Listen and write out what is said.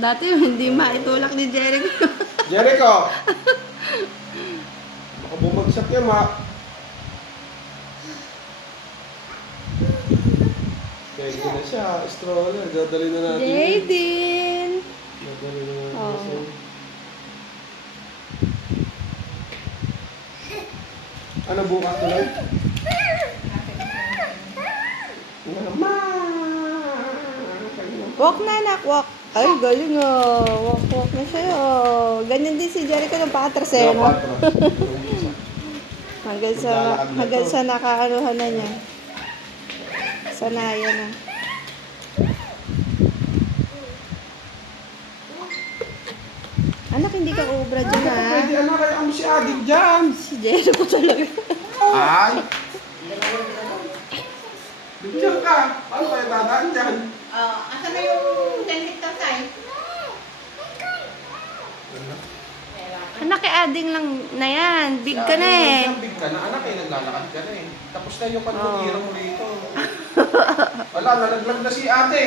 Dati hindi maitulak ni Jericho. Jericho! Baka bumagsak yan, ma. Pwede na siya. Stroller. Dadali na natin. Jaden! Dadali na natin. Oo. Ano bukas tuloy? Ma! Walk na anak, walk. Ay, galing walk na siya. Ganyan din si Jericho ng patras eh, no? Hanggang sa nakaanuhan na niya. Sanayan na. Anak, hindi ka ubra dyan, ha? Pwede ano kaya ang si Adik dyan? Si Jericho talaga. Ay! Bigyan ka! Paano kaya dadaan dyan? Asan na yung 10 hectare site? Anak, ading lang na yan. Big ka na eh. Big ka na, anak eh. Naglalakad ka na eh. Tapos na yung pagkakira mo rito. Wala, nalaglag na si ate.